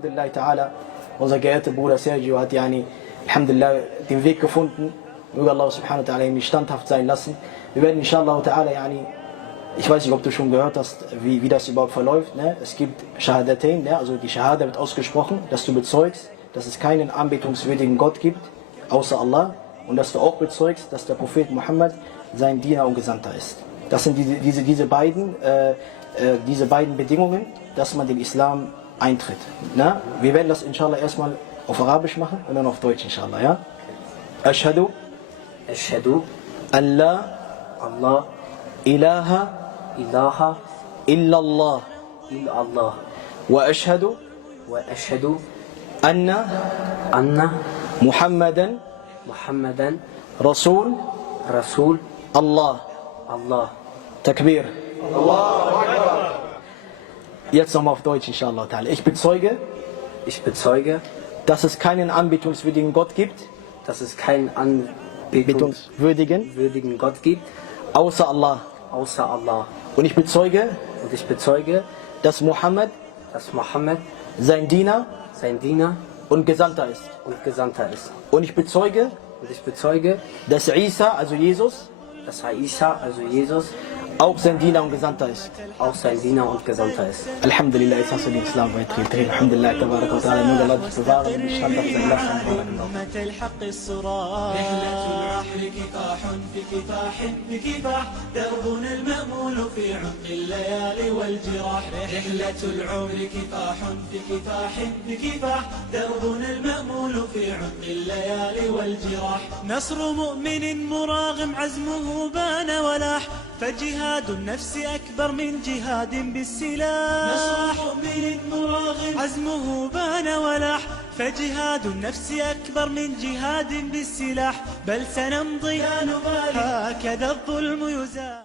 Alhamdulillah ta'ala, unser geehrter Bruder Sergio hat Alhamdulillah den Weg gefunden. Möge Allah subhanahu wa ta'ala ihn nicht standhaft sein lassen. Wir werden inshallah ta'ala, ich weiß nicht, ob du schon gehört hast, wie das überhaupt verläuft. Ne? Es gibt Shahadatain, ne? Also die Shahada wird ausgesprochen, dass du bezeugst, dass es keinen anbetungswürdigen Gott gibt, außer Allah. Und dass du auch bezeugst, dass der Prophet Muhammad sein Diener und Gesandter ist. Das sind diese beiden Bedingungen, dass man den Islam eintritt. Na? Wir werden das inshallah erstmal auf Arabisch machen und dann auf Deutsch inshallah. Ja? Ashhadu an la ilaha illallah wa ashhadu anna Muhammadan Rasul Allah. Takbir. Jetzt nochmal auf Deutsch, inshallah. Ich bezeuge, dass es keinen anbetungswürdigen Gott gibt, Gott gibt, außer Allah. Und ich bezeuge, dass Muhammad sein Diener und Gesandter ist. Und ich bezeuge, dass Isa, also Jesus, auch sein Diener und Gesandter ist. Alhamdulillah, jetzt hast du den Islam weitergetreten. Alhamdulillah, tabarak wa ta'ala, nur Allah dich bewahren und dich standhaft sein lassen. دربنا المأمول في عمق الليالي والجراح رحلة العمر كفاح بكفاح دربنا المأمول في عمق الليالي والجراح نصر مؤمن مراغم عزمه بان ولاح فجهاد النفس أكبر من جهاد بالسلاح نصر مؤمن مراغم عزمه بان ولاح فجهاد النفس أكبر من جهاد بالسلاح بل سنمضي لا نبالي هكذا الظلم يزال